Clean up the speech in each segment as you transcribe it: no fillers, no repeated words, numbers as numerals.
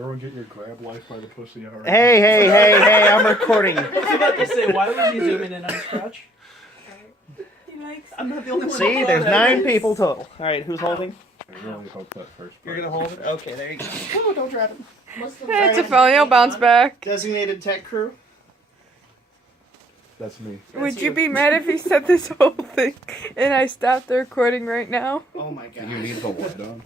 Everyone get your grab life by the pussy already. Hey, I'm recording. I was about to say, why would you zoom in on Scratch? I'm not the only one. See, there's 9 people total. Alright, who's holding? I really hope that first You're gonna hold it? Okay, there you go. Oh, don't drop it. It's a phone, you'll bounce back. Designated tech crew. That's me. Would you be mad if he said this whole thing and I stopped the recording right now? Oh my Did you god. need the light on?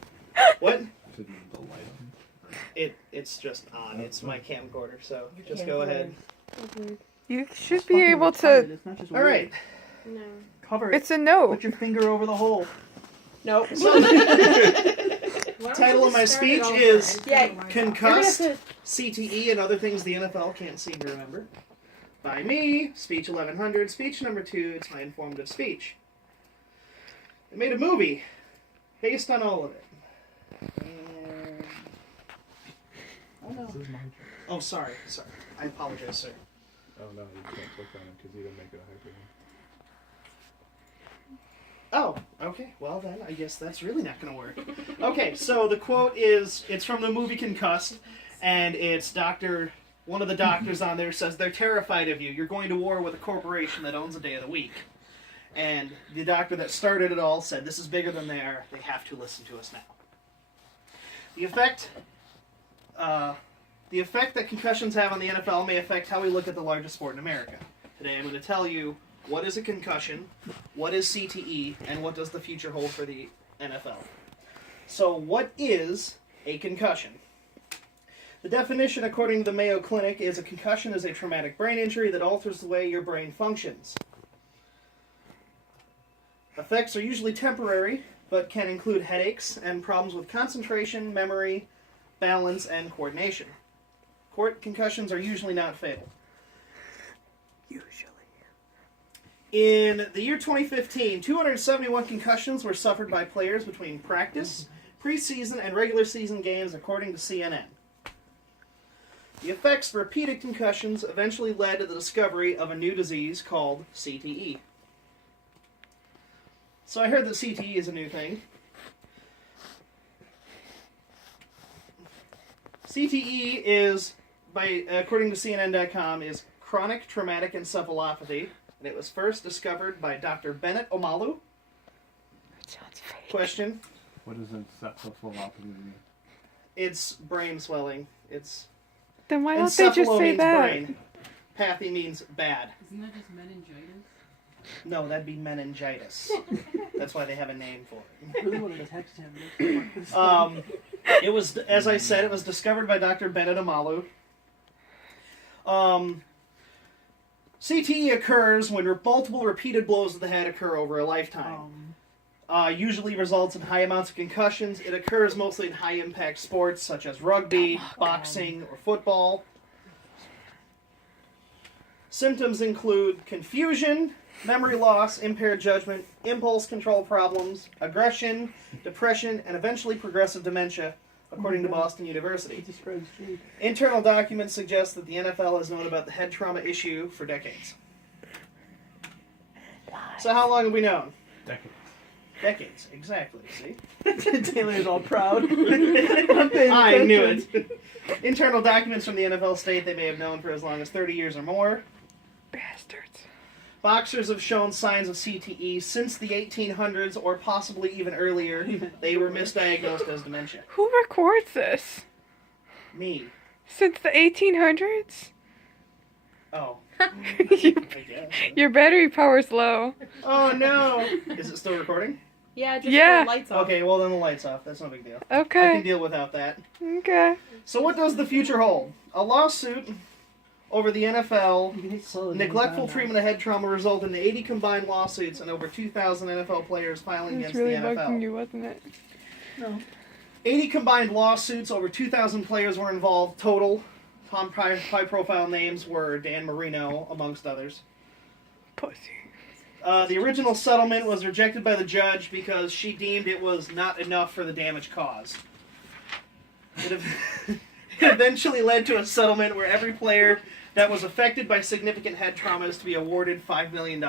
What? Did you need the light on? It's just on. It's my camcorder, so just go ahead. You should be able to... It's not just Alright. No. Cover it. It's a no. Put your finger over the hole. Nope. So the title of my speech is Concussed, CTE, and Other Things the NFL Can't Seem to Remember. By me, speech 1100, speech number 2, it's my informative speech. They made a movie based on all of it. And... Oh no. Oh, sorry. I apologize, sir. Oh no, you can't click on it because you didn't make it a hyperlink. Oh, okay. Well then, I guess that's really not going to work. Okay, so the quote is, it's from the movie Concussed, and it's one of the doctors on there says, "They're terrified of you. You're going to war with a corporation that owns a day of the week." And the doctor that started it all said, "This is bigger than they are. They have to listen to us now." The effect that concussions have on the NFL may affect how we look at the largest sport in America. Today I'm going to tell you what is a concussion, what is CTE, and what does the future hold for the NFL. So what is a concussion? The definition, according to the Mayo Clinic, is a concussion is a traumatic brain injury that alters the way your brain functions. Effects are usually temporary, but can include headaches and problems with concentration, memory, balance, and coordination. Concussions are usually not fatal. In the year 2015, 271 concussions were suffered by players between practice, preseason, and regular season games, according to CNN. The effects of repeated concussions eventually led to the discovery of a new disease called CTE. So I heard that CTE is a new thing. CTE is, according to CNN.com, is chronic traumatic encephalopathy, and it was first discovered by Dr. Bennett Omalu. That sounds fake. Question? What does encephalopathy mean? It's brain swelling. It's Then why don't they just say means that? brain. Pathy means bad. Isn't that just meningitis? No, that'd be meningitis. That's why they have a name for it. I really wanted to text him. It was, as I said, it was discovered by Dr. Bennett Omalu. CTE occurs when multiple repeated blows to the head occur over a lifetime. Usually results in high amounts of concussions. It occurs mostly in high-impact sports such as rugby, boxing, or football. Symptoms include confusion, memory loss, impaired judgment, impulse control problems, aggression, depression, and eventually progressive dementia, according to Boston University. Internal documents suggest that the NFL has known about the head trauma issue for decades. So how long have we known? Decades. Decades, exactly, see? Taylor's all proud. I knew it. Internal documents from the NFL state they may have known for as long as 30 years or more. Bastards. Boxers have shown signs of CTE since the 1800s or possibly even earlier. They were misdiagnosed as dementia. Who records this? Me. Since the 1800s? Oh. You- I guess. Your battery power's low. Oh no! Is it still recording? Yeah, just Yeah. the lights off. Okay, well then the light's off. That's no big deal. I can Okay. deal without that. Okay. So what does the future hold? A lawsuit over the NFL neglectful treatment of head trauma resulted in 80 combined lawsuits and over 2,000 NFL players filing It's against really the bugging NFL. you, wasn't it? No. 80 combined lawsuits, over 2,000 players were involved total. High-profile names were Dan Marino, amongst others. Pussy. The original settlement was rejected by the judge because she deemed it was not enough for the damage caused. It eventually led to a settlement where every player that was affected by significant head trauma is to be awarded $5 million.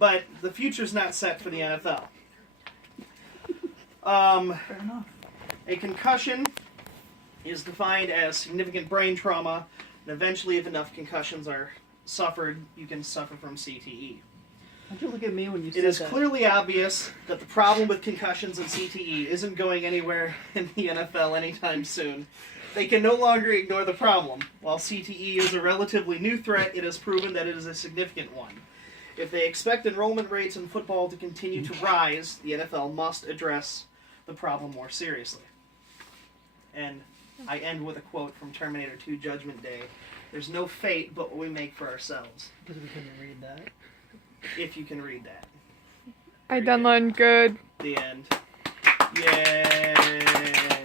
But the future's not set for the NFL. Fair enough. A concussion is defined as significant brain trauma, and eventually, if enough concussions are suffered, you can suffer from CTE. Why'd you look at me when you said It is that? clearly obvious that the problem with concussions and CTE isn't going anywhere in the NFL anytime soon. They can no longer ignore the problem. While CTE is a relatively new threat, it has proven that it is a significant one. If they expect enrollment rates in football to continue to rise, the NFL must address the problem more seriously. And I end with a quote from Terminator 2 Judgment Day. There's no fate but what we make for ourselves. Because we couldn't read that. If you can read that. I done learned good. The end. Yay!